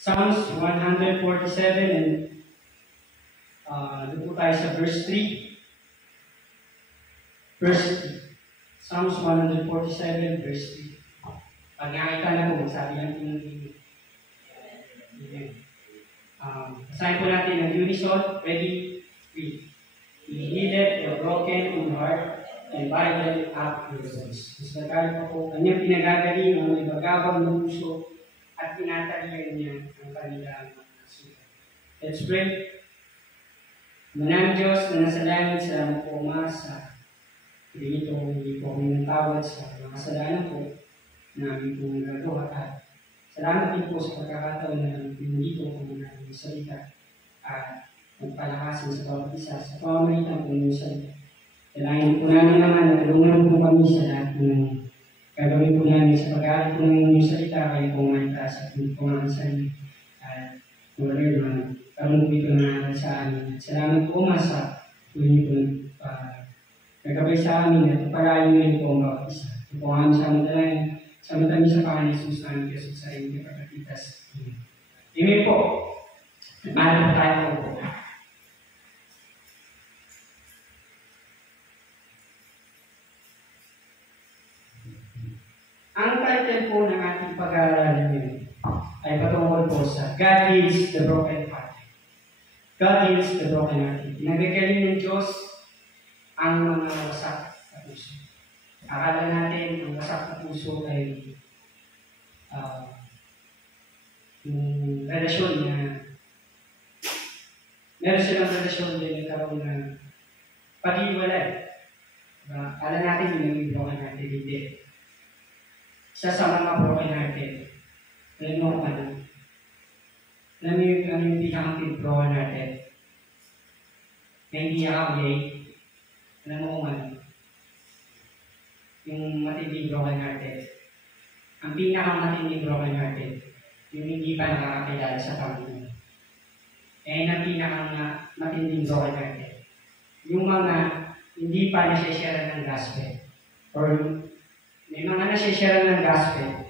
Psalms 147 and doon po tayo sa verse 3. Verse 3. Psalms 147 verse 3. Pag nakita na po, sabi lang po ng TV. Basahin po natin ang unison. Ready? 3. He healed the broken in heart and binded up your wounds. Mas nagkala po, kanyang pinagagaling ang may bagabang ng puso at tinatalian niya ang kanilang mga sugat. Let's pray. Manang Diyos na nasa langit, salamat po umasa. Dito, hindi po kami natawad sa mga kasalanan po na aming po nagagawa at salamat din po sa pagkakataon na pinulito po ng aming salita at magpalakasin sa bawat isa sa pamamagitan po ng salita. Dalangin po namin naman na tulungan po kami sa lahat ng gagawin po namin sa pag-aaral po ng inyong salita kayo po maitaas at po nga sa inyo. At Lord, karoon po ito na sa amin. Salamat po masa po inyo po nagkabay sa amin at parayon ngayon po ang bawat isa. Ito po ang aming samantalangin. Samantalangin sa Panginoon Jesus namin Kristo sa inyong kapatitas. Amen po. Mahal po tayo po. Ang title po ng ating pag-aaralan ngayon ay patungkol po sa God heals the broken heart. God heals the broken heart. Nagagaling ng Diyos ang mga wasak na puso. Akala natin ang wasak na puso ay yung relasyon na meron silang relasyon din nagkaroon ng pag-iwalay. Akala natin yung broken heart, hindi. Isa sa mga broken hearted, alam mo kung ano? Alam mo yung pinaka-broken hearted na hindi akaway? Alam mo kung ano? Yung matinding broken hearted. Ang pinaka-matinding broken hearted, yung hindi pa nakakakilala sa Panginoon. Eh, ang pinaka-matinding broken hearted, yung mga hindi pa nasishare ng gospel. Or may mga nasishare ng gospel,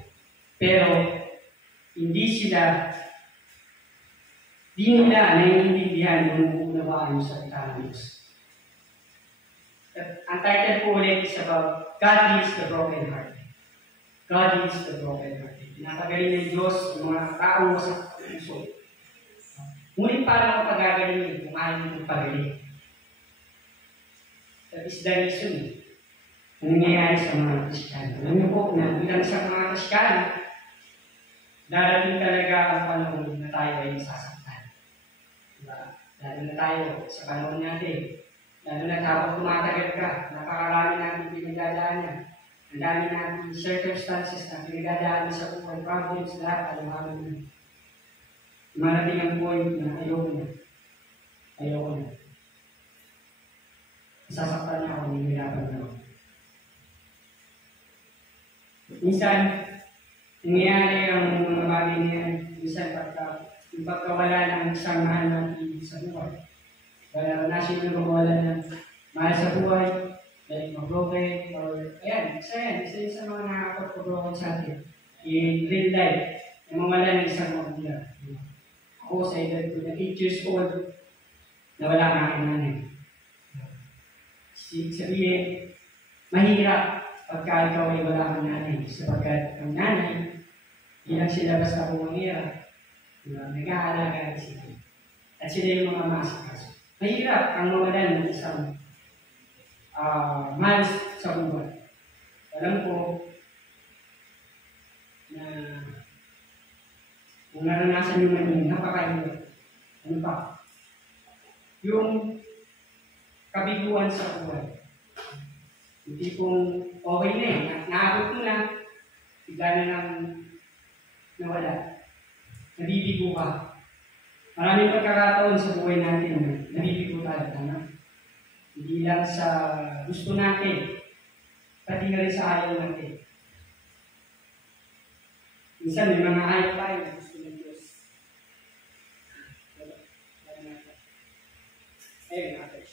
pero hindi nila naiintindihan kung unawaan yung salita ng Diyos. Ang title po ulit is about God heals the broken heart. God heals the broken heart. Pinapagaling ng Diyos ang mga taong sa puso. Ngunit para mapagagaling kung ayaw mo pagaling. That is the reason. Ang nangyayari sa mga Kristiyano. Alam niyo po na bilang sa mga Kristiyano, darating talaga ang panahon na tayo ay masasaktan. Diba? Lalo na tayo sa panahon natin. Lalo na kapag tumatagal ka, napakarami natin pinagdadaanan. Ang dami natin circumstances na pinagdadaanan sa buhay, problems, lahat, alam-alam na. Marating ang point na ayoko na. Ayoko na. Masasaktan na ako, nihirapan na ako. Minsan, nangyayari ang mga bagay niya, minsan yung pagkawala ng isang mahal natin sa buhay. Naranasin yung mawala ng mahal sa buhay, like mag-broken, or isa sa mga nakakapag-broken sa atin. In real life, na mawala ng isang magulang. Ako sa edad ko na 8 years old, nawala ang aking nanay. Sabihin, mahirap pagka ikaw ay wala kang nanay, sapagkat ang nanay, ilang sila basta pumangira, nag-aalaga sila. At sila yung mga masakaso. Mahirap ang mawalan ng isang mahal sa buhay. Alam ko na kung naranasan nyo man yun, napakahirap. Ano pa? Yung kabiguan sa buhay. Hindi kung okay na eh, naabot mo na, bigla na lang nawala. Nabibigo ka. Maraming pagkakataon sa buhay natin na nabibigo tayo, tama? Hindi lang sa gusto natin, pati na rin sa ayaw natin. Minsan may mga ayaw tayo na gusto ng Diyos. Ayun, others.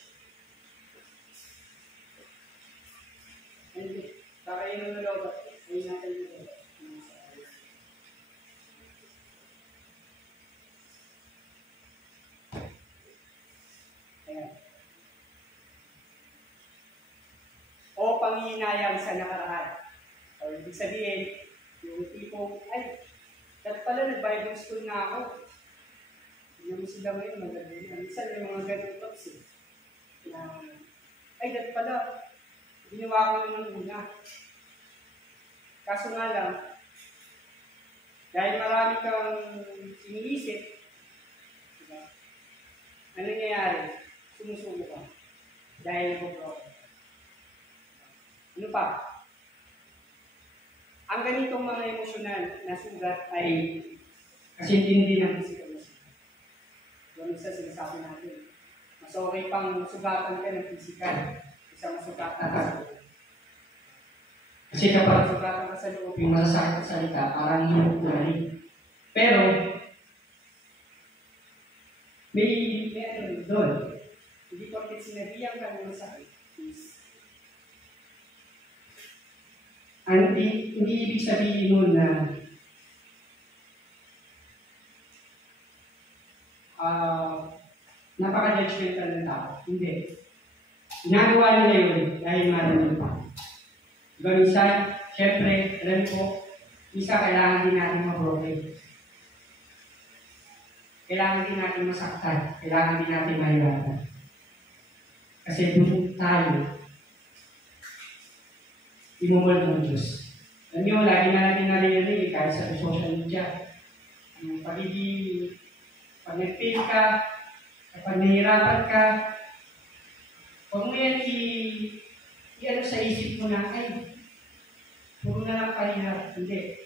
Baka yun ang nalobat. Ayun natin yung nalobat. panghihinayang sa nakaraan. O ibig sabihin, yung tipong, ay, dapat pala nag-Bible school na ako. Tignan mo sila ngayon, maganda na. Minsan may mga ganun thoughts eh. Ay, dapat pala, ginawa ko naman una. Kaso nga lang, dahil marami kang iniisip, diba? Ano nangyayari? Sumusubo ka. Dahil nag-broken. Ano pa? Ang ganitong mga emosyonal na sugat ay kasi hindi ng physical na sugat. Doon isa sinasabi natin. Mas okay pang sugatan ka ng physical kaysa masugatan ka sa loob. Kasi kapag sugatan ka sa loob, yung masasakit sa salita, parang hindi ko rin. Pero, may meron doon. Hindi porket sinabihan ka ng masakit is hindi ibig sabihin nun na napaka-judgmental ng tao. Hindi. Ginagawa nila yun dahil marunong pa. Ganun isa, syempre, alam ko, isa kailangan din natin ma-broken. Kailangan din natin masaktan. Kailangan din natin mahirapan. Kasi doon tayo, imumol ng Diyos. Alam nyo, lagi na natin naririnig kahit sa social media. Ang pagiging, pag nag-fail ka, kapag nahihirapan ka, huwag mo yan i-ano sa isip mo na, ay, puro na lang kahirap. Hindi.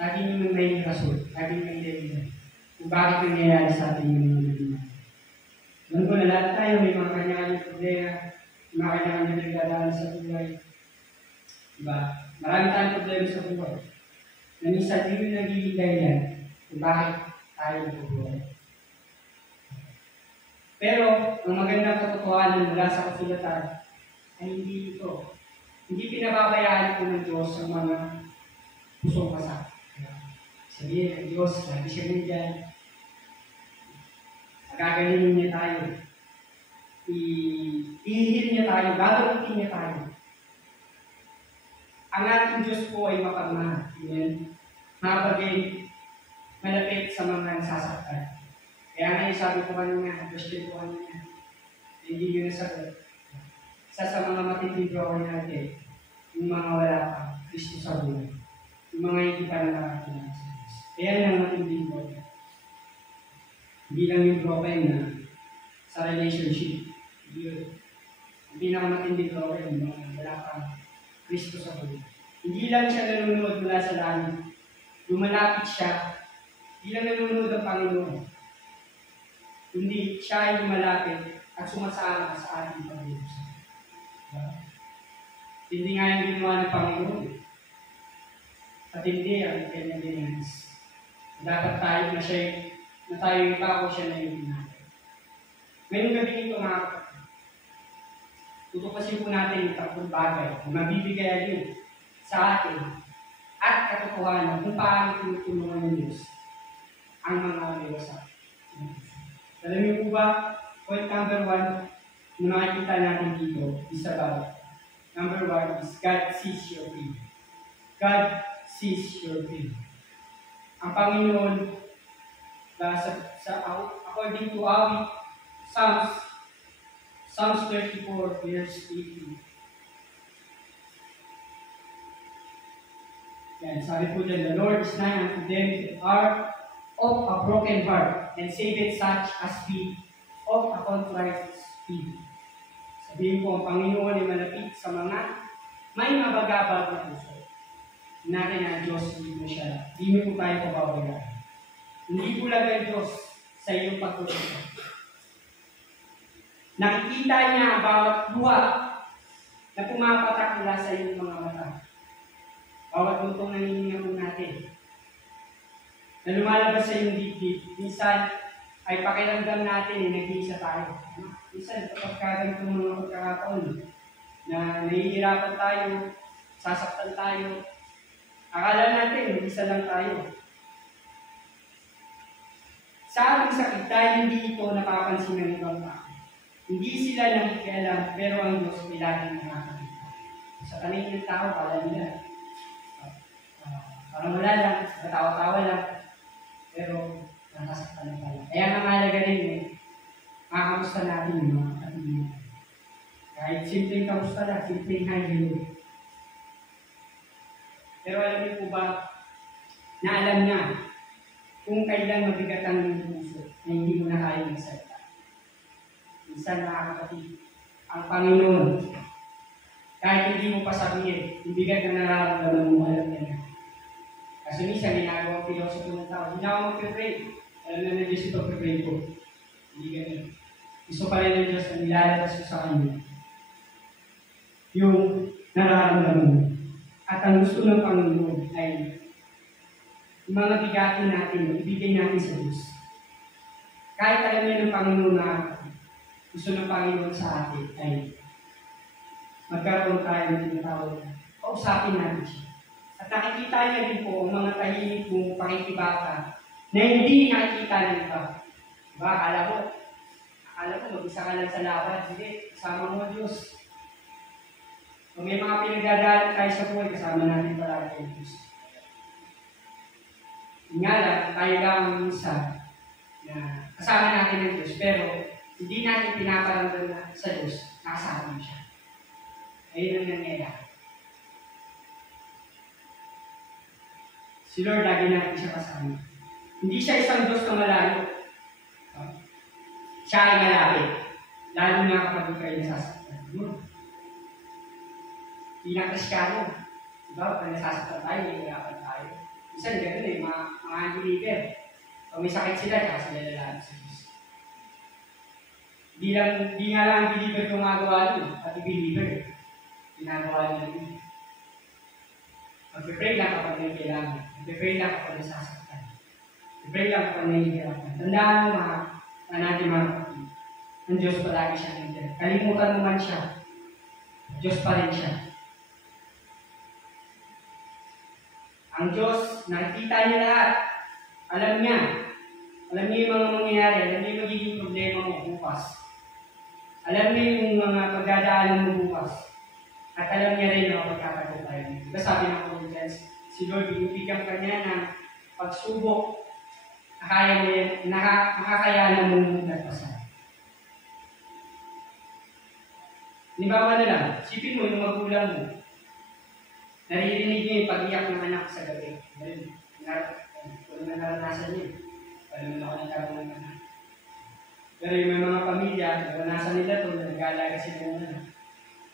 Lagi nyo may rason. Lagi nyo may dahilan. Kung bakit nangyayari sa atin yung mga nangyayari. Doon ko na lahat tayo, may mga kanya-kanyang problema, may mga kanya-kanyang nagdadaan sa buhay. Diba? Marami tayong problema sa buhay. Na minsan, hindi yung nagiging dahilan kung bakit tayo nagbubuhay. Pero, ang magandang katotohanan mula sa kasulatan ay hindi ito. Hindi pinababayaan po ng Diyos ang mga pusong masak. Sabihin ng Diyos, lagi siya nandyan. Magagalingin niya tayo. Ihihil niya tayo, gagawin niya tayo. Ang ating Diyos po ay mapagmahal. Amen. Mabagay, malapit sa mga nasasaktan. Kaya nga sabi ko kanina, question ko kanina, hindi yun nasagot. Isa sa mga matitindro ko natin, yung mga wala pa, Kristo sa buhay. Yung mga hindi pa nakakilala sa Diyos. Kaya lang matinding broken. Hindi lang yung broken na sa relationship. Hindi na matinding broken, yung mga wala pa Kristo sa buhay. Hindi lang siya nanonood mula sa langit. Lumalapit siya. Hindi lang nanonood ang Panginoon. Kundi siya ay lumalapit at sumasama sa ating pag-iusap. Hindi nga yung ginawa ng Panginoon. At hindi ang kanyang dinanis. Dapat tayo na siya, na tayo yung tao siya na yung natin. Ngayong gabi nito mga kapatid, tutupasin po natin yung tatlong bagay na mabibigay yun sa atin at katotohanan kung paano tinutulungan ng Diyos ang mga liwasak. Alam niyo po ba, point number 1 na makikita natin dito is about, number 1 is God sees your pain. God sees your pain. Ang Panginoon, according to our Psalms 34, verse 18. Yan, sabi po dyan, the Lord is nigh unto them that are of a broken heart, and saveth such as be of a contrite spirit. Sabihin po, ang Panginoon ay malapit sa mga may mabagabag na puso. Natin ang Diyos, hindi mo siya, hindi mo tayo pababayaan. Hindi po lang ang Diyos sa iyong pagtutunan. Nakikita niya ang bawat luha na pumapatak mula sa iyong mga mata. Bawat buntong nanginginom natin na lumalabas sa iyong dibdib, minsan ay pakiramdam natin nag-iisa tayo. Minsan, kapag ganitong mga pagkakataon na nahihirapan tayo, sasaktan tayo, akala natin, isa lang tayo. Sa ating sakit, dahil hindi ito napapansin ng ibang tao. Hindi sila nakikialam, pero ang Diyos ay laging nakakakita. Sa kanil ng tao, kala nila. Parang wala lang, natawa-tawa lang. Pero, nakasaktan na pala. Kaya nga mahalaga rin makamusta natin yung mga kapatid natin. Kahit simpleng kamusta lang, simpleng hi, hello. Pero alam niyo po ba, na alam niya kung kailan mabigat ang puso na hindi mo na kaya magsalita. Minsan mga kapatid, ang Panginoon, kahit hindi mo pa sabihin, yung bigat na nararamdaman mo, alam niya na. Kasi minsan, ginagawa ang pilosopo ng tao, hindi na ako mag-pray. Alam na ng Diyos ito, pray ko. Hindi ganun. Gusto pa rin ng Diyos na nilalabas ko sa kanya yung nararamdaman mo. At ang gusto ng Panginoon ay yung mga bigatin natin, ibigay natin sa Diyos. Kahit alam niya ng Panginoon na gusto ng Panginoon sa atin ay magkaroon tayo ng tinatawag, kausapin natin siya. At nakikita niya din po ang mga tahimik mong pakikibaka na hindi nakikita ng iba. Diba? Akala mo, mag-isa ka lang sa laban. Hindi, kasama mo ang Diyos. Kung may mga pinagdadaanan tayo sa buhay, kasama natin palagi ang Diyos. Nga lang, tayo lang isa na kasama natin ang Diyos, pero hindi natin pinaparamdam na sa Diyos, nakasama mo siya. Ayun ang nangyayari. Si Lord, lagi natin siya kasama. Hindi siya isang Diyos na malayo. Siya ay malapit. Lalo na kapag kayo nasasaktan. Pinakristyano. Diba? Pag nasasaktan tayo, hihirapan tayo. Minsan, gano'n mga unbeliever. Pag may sakit sila, tsaka sila lalapit sa Diyos. Di nga lang ang believer gumagawa nun, pati believer. Ginagawa nila yun. Mag-pray lang kapag may kailangan. Mag-pray lang kapag nasasaktan. Mag-pray lang kapag nahihirapan. Tandaan mo natin mga kapatid. Ang Diyos palagi siya nandiyan. Kalimutan mo man siya. Diyos pa rin siya. Ang Diyos, nakikita niya lahat. Alam niya. Alam niya yung mga mangyayari. Alam niya yung magiging problema mo bukas. Alam niya yung mga pagdadaanan mo bukas. At alam niya rin ang pagkakataon mo. Diba sabi ng Corinthians, si Lord, binibigyan ka niya ng pagsubok na makakayanan mong nagpasan. Halimbawa na lang, sipin mo yung magulang mo. Naririnig niyo yung pag-iyak ng anak sa gabi. Kung naranasan niyo, paano ako nagkaroon ng anak. Pero yung may mga pamilya, naranasan nila ito, nag-aalaga sila ng anak.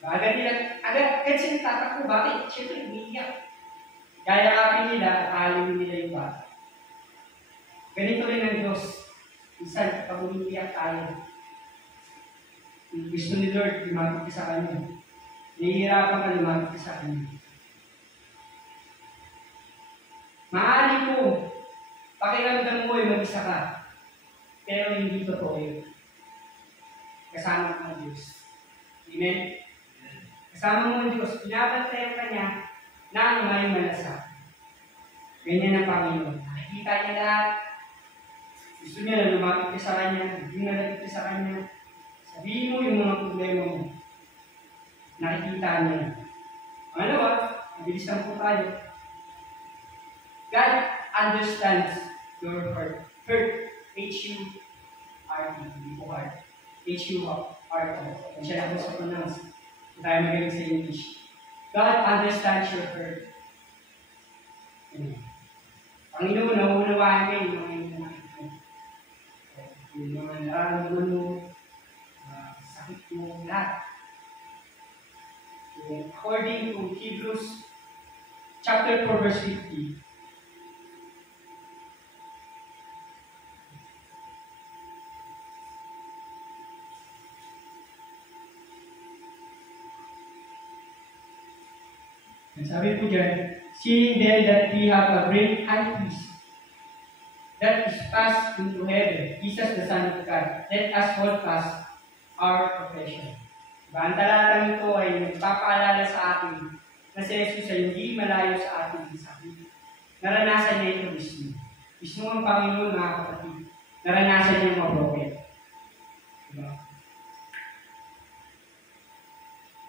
Agad sila tatakbo, bakit? Siyempre, umiiyak. Kayakapin nila, aalimin nila yung bata. Ganito rin ang Diyos. Minsan, pag umiiyak tayo, gusto ni Lord, lumapit ka sa Kanya. Nahihirapan ka, lumapit ka sa Kanya. Maari po, pakiramdam mo yung mag-isa ka. Pero hindi totoo yun. Kasama mo ang Diyos. Amen? Kasama mo ang Diyos. Pinabantayan ka niya na ang may malasakit. Ganyan ang Panginoon. Nakikita niya lahat. Gusto niya na lumapit ka sa Kanya. Hindi nalapit ka sa Kanya. Sabihin mo yung mga problema mo. Nakikita niya. Pangalawa, mabilis lang po tayo. God understands your hurt. Hurt. H-U-R-T. Hindi po hurt. H-U-R-T. Kung siya lang po sa pronounce. Kung tayo magaling sa English. God understands your hurt. Panginoon, nauunawaan kayo yung mga inanakit mo. Yung mga nararamdaman mo, sakit mo, lahat. According to Hebrews chapter 4 verse 50, sabi po dyan, seeing then that we have a great high priest that is passed into heaven, Jesus the Son of God, let us hold fast our profession. Diba? Ang talatang ito ay nagpapaalala sa atin na si Jesus ay hindi malayo sa ating sakit. Naranasan niya ito mismo. Mismo ang Panginoon, mga kapatid. Naranasan niya mga prophet. Diba?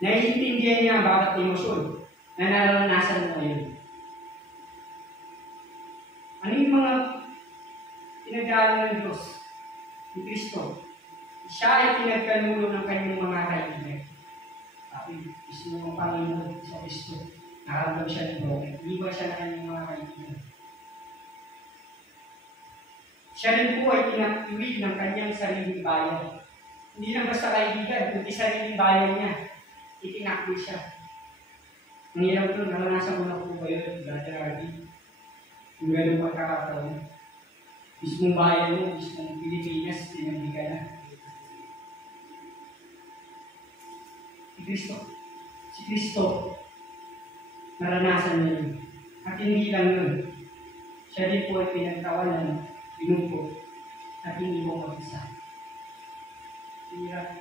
Naiintindihan niya ang bawat emosyon na naranasan mo ngayon. Ano yung mga pinagdaanan ng Diyos ni Kristo? Siya ay pinagkanulo ng kanyang mga kaibigan. Sabi, gusto mo ang Panginoon sa Kristo. Nakaramdam siya ng broken. Iiwan siya ng kanyang mga kaibigan. Siya rin po ay pinakiwid ng kanyang sariling bayan. Hindi lang basta kaibigan, kundi sariling bayan niya. Itinakbo siya. Ang hirap ito, naranasan mo na po ba yun, Brother Harvey? Yung ganun pagkakataon. Mismong bayan mo, mismong Pilipinas, tinagdi ka na. Si Kristo, naranasan niya yun. At hindi lang yun. Siya din po ay pinagtawanan, binuko, at hindi mo mag-isa. Hirap.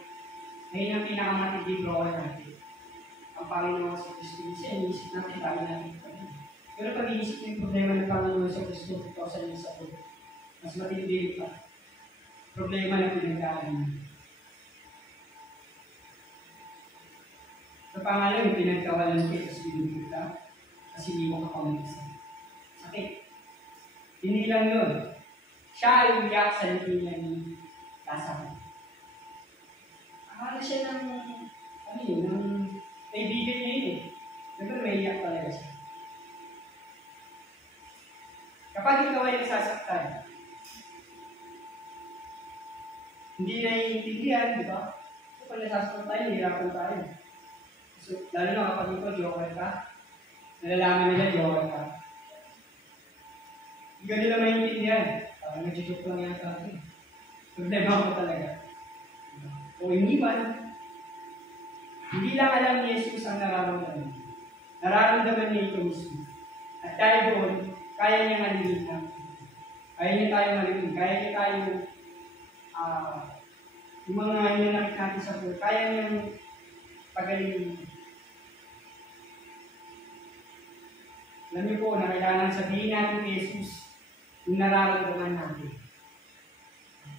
Ngayon ang pinakamatindi broker natin. Ang Panginoon sa Kristo. Kasi iniisip natin, dami natin ito. Pero pag iisip yung problema ng Panginoon sa Kristo, 2000 years ago, mas matindi pa. Problema na pinagdaan niya. Sa pangalan, pinagkawalan kita sa binubog ka, kasi hindi mo kapamagisa. Sakit. Hindi lang yun. Siya ay umiyak sa lipi niya ni Lazaro. Akala siya ng kaibigan niya yun eh. Pero may iyak talaga siya. Kapag ikaw ay nasasaktan, hindi naiintindihan, di ba? Kapag nasasaktan tayo, hirapan tayo. So, lalo na kapag ikaw, joker ka, nalalaman nila, joker ka. Hindi ka nila maintindihan. Parang nag-joke lang yan sa akin. Problema ko talaga. O iniwan. Hindi lang alam ni Jesus ang nararamdaman. Nararamdaman niya ito mismo. At dahil doon, kaya niya malimit na. Kaya niya tayo malimit. Kaya niya tayo, yung mga inanakit natin sa buhay, kaya niyang pagalingin. Alam niyo po, na kailangan sabihin natin kay Jesus yung nararamdaman natin.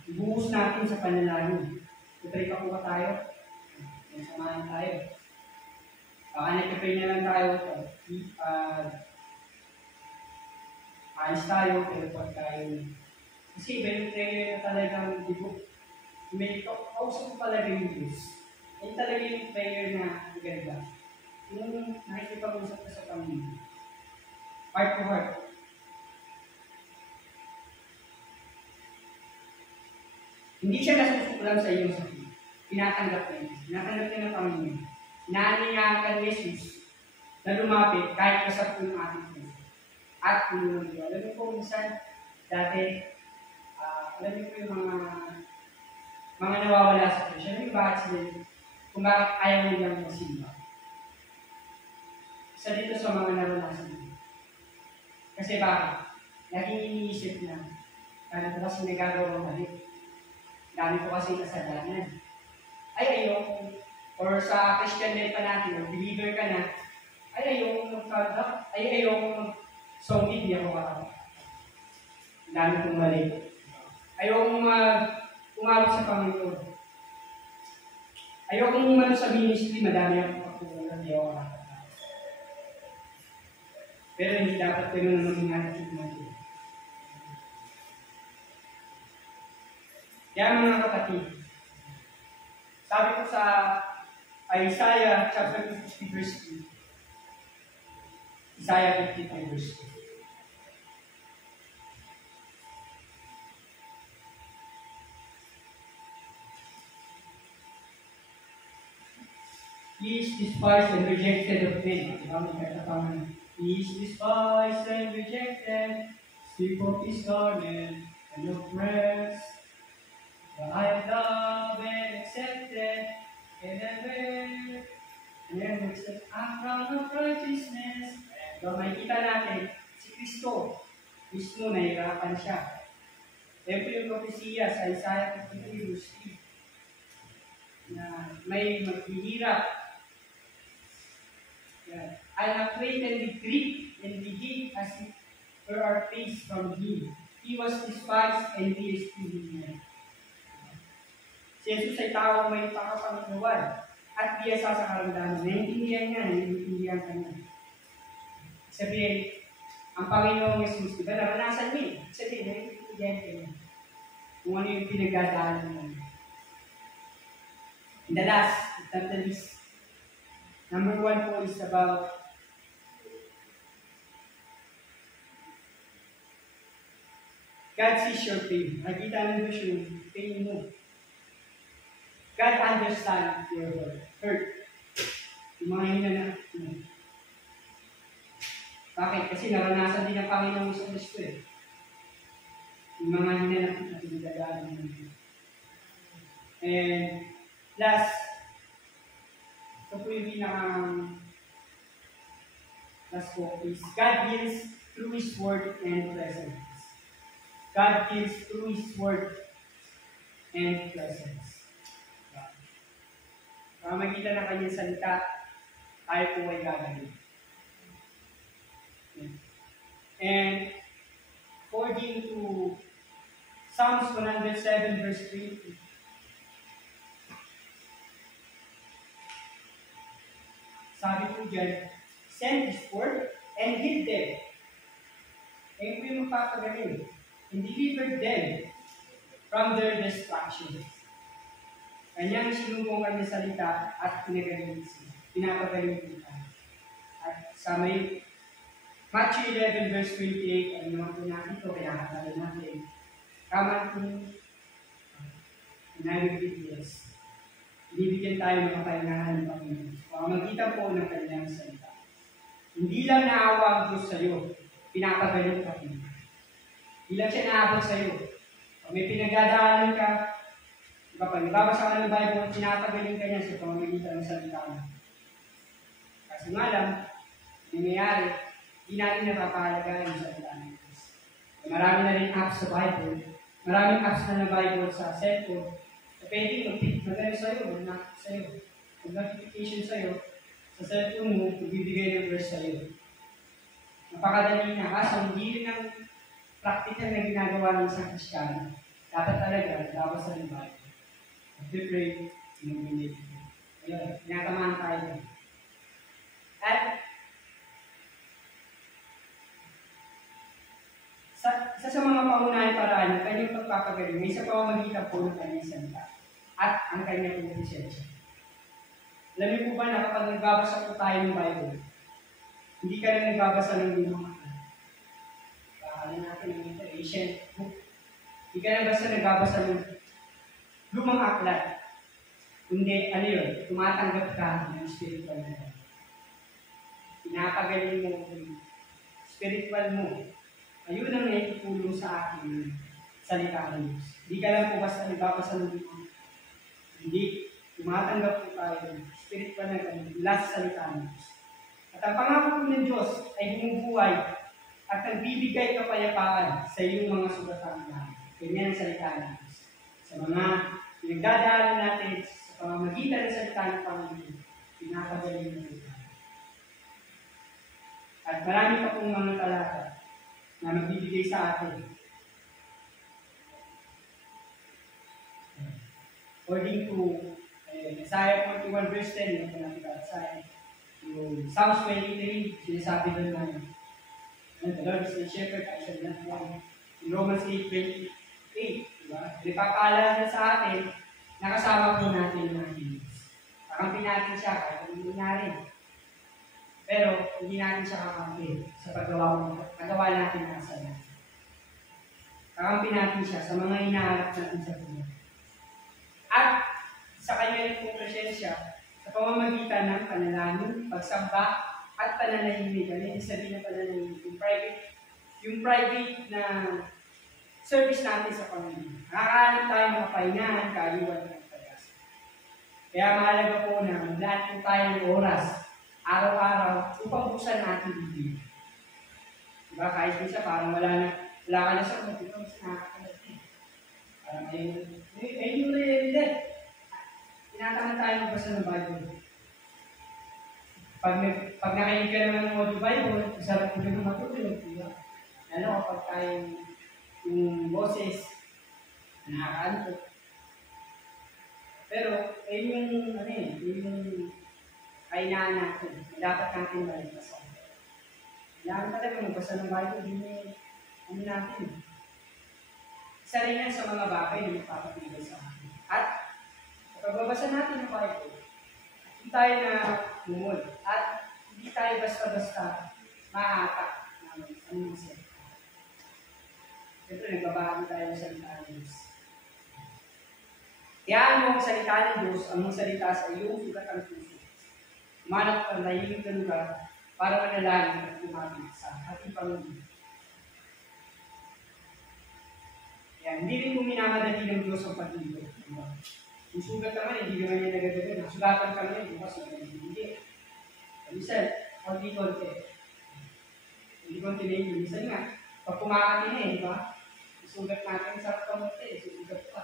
Ibuhos natin sa panalangin. Tutry pa po ba tayo? Samahan tayo. Baka nagkapay na lang tayo. Ayos tayo, pero pag tayo. Kasi iba yung prayer na talagang dibo. May kausap ko talaga yung Diyos. Yan talaga yung prayer na maganda. Yung nakikipag-usap ka sa Panginoon. Heart to heart. Hindi siya nasusukulan sa iyong sakit. Tinatanggap niya. Tinatanggap niya ng Panginoon. Inaaniyakan ni Jesus na lumapit kahit kasap po yung ating puso. At tulungan niyo. Alam niyo po, minsan, dati, alam niyo po yung mga nawawala sa Diyos. Alam niyo bakit sila? Kung bakit ayaw nilang magsimba. Isa dito sa mga naranasan niyo. Kasi bakit? Laging iniisip na, kaya po kasi nagagawa mali. Dami ko kasi kasalanan. Ay ayoko, or sa Christian life pa natin, or believer ka na, ay ayoko mag-conduct, ay ayoko mag-songit, di ako makakap. Dami kong mali. Ayoko umabot sa Panginoon. Ayoko umabot sa ministry, madami akong pagkukulang, di ako makakap. Pero hindi dapat ko yung maging attitude natin. Kaya mga kapatid, sabi ko sa Isaiah chapter 50 verse 2. Isaiah 55 verse 2. He is despised and rejected of men. He is despised and rejected, strip of his garment and oppressed. But I have loved and accepted, and then accept a crown of righteousness. So makikita natin, si Kristo, mismo nahihirapan siya. Ito yung propesiya sa Isaiah 53 verse 3, na may maghihirap. I have waited with grief and with heat as it were our face from him. He was despised and we esteemed him. Si Jesus ay tao may pakapanginuan. at biyasa sa karamdaman. Naiintindihan niya, naiintindihan ka niya. Sabihin, ang Panginoong Jesus, diba naranasan niya? Sabihin, naiintindihan ka niya. Kung ano yung pinagdadaanan mo. And the last, not the least, number 1 po is about God sees your pain. Nakita ng Diyos yung pain mo. God understands your hurt. Yung mga hinanap mo. Bakit? Kasi naranasan din ang Panginoon sa Kristo eh. Yung mga hinanap na pinagdadaanan mo. And last, ito po yung last po is God heals through His Word and presence. God heals through His Word and presence. Para makita na kanyang salita, tayo po ay gagawin. And according to Psalms 107 verse 3, sabi po dyan, send His Word and heal them. Ayun po yung magpapagaling. And deliver them from their destructions. Kanyang sinubong kanyang salita at pinapagaling po. At sa may Matthew 11 verse 28, ano naman po natin ito, kaya katalo natin. Kaman po, yes. Bibigyan tayo ng kapahingahan ng Panginoon. Pamamagitan po ng kanyang salita. Hindi lang naawa ang Diyos sa iyo, pinapagaling ka po. Hindi lang siya naabot sa iyo. Pag may pinagdadaanan ka, kapag nababasa ka ng Bible, pinapagaling ka niya sa pamamagitan ng salita mo. Kasi nga lang, nangyayari, hindi natin napapahalagaan yung salita ng Diyos. Marami na rin apps sa Bible. Maraming apps na Bible sa cellphone. So, pwede mag-ano sa'yo, mag-knock sa'yo. Mag-notification sa'yo, sa cellphone mo, magbibigay ng verse sa'yo. Napakadali na, kaso hindi rin ang practical na ginagawa ng isang Kristiyano. Dapat talaga, dapat sa Bible. Mag-pray, mag-meditate. Ayun, tinatamaan tayo. At isa sa mga pangunahing paraan ng kanyang pagpapagaling ay sa pamamagitan po ng kanyang salita at ang kanyang presensya. Alam niyo po ba na kapag nagbabasa po tayo ng Bible, hindi ka lang nagbabasa ng lumang aklat. Ano natin ng ancient book. Hindi ka lang basta nagbabasa ng lumang aklat. Kundi, ano yun, tumatanggap ka ng spiritual na. Pinapagaling mo yung spiritual mo. Ayun ang naitutulong sa akin salita ng Diyos. Hindi ka lang po basta nagbabasa ng lumang. Hindi, tumatanggap po tayo ng spiritual na mula sa salita ng Diyos. At ang pangako po ng Diyos ay bumubuhay at nagbibigay kapayapaan sa iyong mga sugatang lahat. Ganyan ang salita ng Diyos. Sa mga pinagdadaanan natin sa pamamagitan ng salita ng Panginoon, pinapagaling na ito. At marami pa pong mga talata na magbibigay sa atin. According to Isaiah 41 verse 10, na natin yung Psalms 23, sinasabi doon na the Lord is the shepherd, I shall not want. In Romans 8:28, diba? Nagpapaalala sa atin, nakasama po natin ng Diyos. Kakampi natin siya, kahit hindi nangyari. Pero hindi natin siya kakampi sa paggawa natin nasa natin. Kakampi natin siya sa mga hinaharap natin sa buhay. At sa kanya rin pong presensya, sa pamamagitan ng panalangin, pagsamba, at pananahimik. Ano yung sabihin ng pananahimik? Yung private na service natin sa Panginoon. Nakakahanap tayo ng kapahingahan, kaaliwan ng pag-asa. Kaya mahalaga po na lahat po tayo ng oras, araw-araw, upang buksan natin bibig. Diba? Kahit minsan parang wala ka na sa mga ito, mas nakakalat eh. Parang ayun yung realidad. Tinataman tayo magbasa ng Bible. Pag nakinig ka naman ng audio Bible, sarap ko naman matutulog. Diba? Ano kapag tayo yung boses, nakakaantok. Pero, yun yung, yun yung kainaan natin. Dapat natin balipasan. Kailangan talaga magbasa ng Bible, yun yung natin. Isa rin yan sa mga bagay na magpapatibay sa atin. At, kapag babasa natin ng Bible, hindi tayo na bumod. At, hindi tayo basta-basta maaata namin. Ano yung salita? Siyempre, nagbabahagi tayo ng salita ng Diyos. Kaya mo ang salita ng Diyos, ang mga salita sa iyong sugat ang puso. Umanap ka, nahihig ka lugar para manalangin at lumapit sa ating Panginoon. Kaya hindi rin mo minamadali ng Diyos ang pag-ibig. Yung sugat naman, hindi naman niya nagagawa. Sugatan ka naman, bukas na hindi. Minsan, konti-konti. Hindi konti na yun. Minsan nga, pag kumakati na di ba? Sugat natin sa kamote, susugat pa.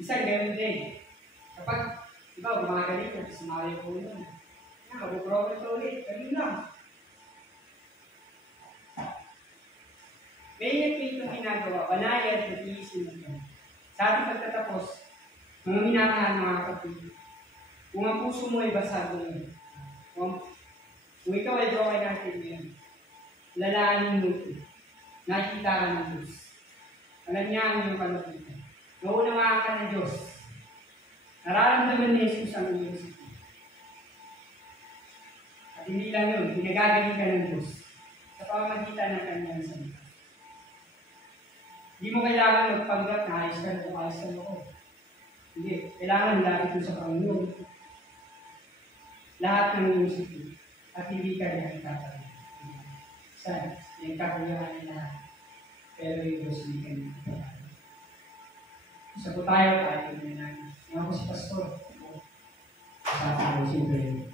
Minsan, ganoon din. Kapag, di ba, gumagaling ka, sumali ko yun. Mag-problem to ulit. Ganun lang. May itong ginagawa, banayad at iisin mo. Sa ating pagtatapos, mga minamahal mga kapatid, kung ang puso mo ay basag mo yun, kung ikaw ay broken natin yun, lalaanin mo ito. Nakikita ka ng Diyos. Alam niya ang iyong kalapitan. Naunawaan ka ng Diyos. Nararamdaman ni Jesus ang iyong sakit. At hindi lang yun, pinagagaling ka ng Diyos sa pamamagitan ng kanyang salita. Hindi mo kailangan magpanggap na ayos ka na kung ayos ka ako. Hindi. Kailangan lapit mo sa Panginoon. Lahat ng iyong sakit at hindi ka rin nakikatarin. Sana, yung kakulangan niya lahat. Pero yung Diyos hindi ka nakikatarin. Isa po tayo kahit yun na namin. Ngayon ko si Pastor. Sa akin siyempre.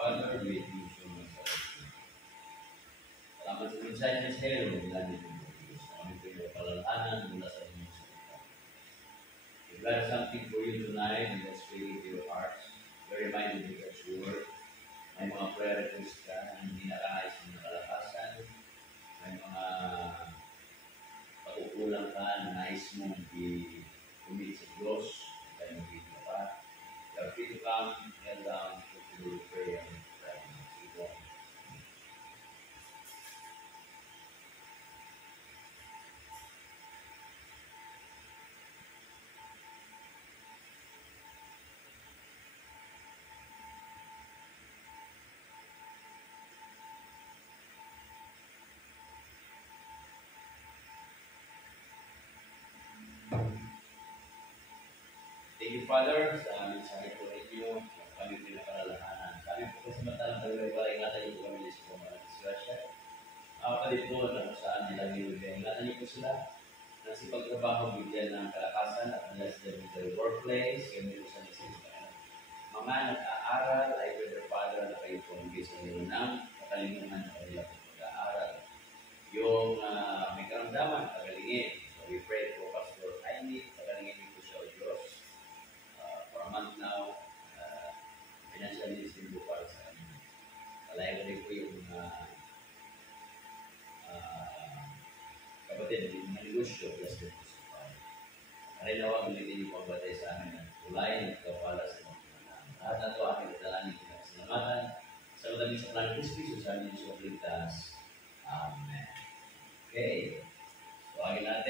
Father, we thank you so much. Salamat sa mensahe niya sa iyo, langit ng Diyos. Kami po yung palalahanan mula sa inyong salita. If there is something for you tonight, let's pray into your hearts. Be reminded of God's word. May mga prayer requests ka na hindi nakaayos ng nakalakasan. May mga pagkukulang ka na nais mo i-commit sa Diyos. Kaya magiging ka pa. You are free to come, kneel down, to pray and pray. Thank you, Father, sa mensahe po ninyo, kami pinakalalahanan. Kami po kasamantalang pagbabalay, ingatan niyo po kami sa mga disgrasya. Kapalit po na kung saan nilang nilugay. Ingatan niyo po sila na si pagtrabaho bigyan ng kalakasan at unless they're in their workplace, kami po sa nisimulan. Mga nag-aaral ay with their Father na kayo po ang sa nila ng katalinuhan na kanila po pag-aaral. Yung may karamdaman, tagalingin. So we pray for Pastor Jaime, tagalingin niyo po siya o Diyos. For a month now, financial needs din po para sa kanya. Palayan ko din po yung kapatid, yung mga negosyo, plus din po sa pala. Karinawa, ulitin niyo po ang batay sa amin at tulayan at kapala sa mga pinanaan. Lahat na ito aking katalanin ko na salamatan. Sa madaming sa planong Kristo, sa amin yung suwagligtas. Amen. Okay. So, agin natin.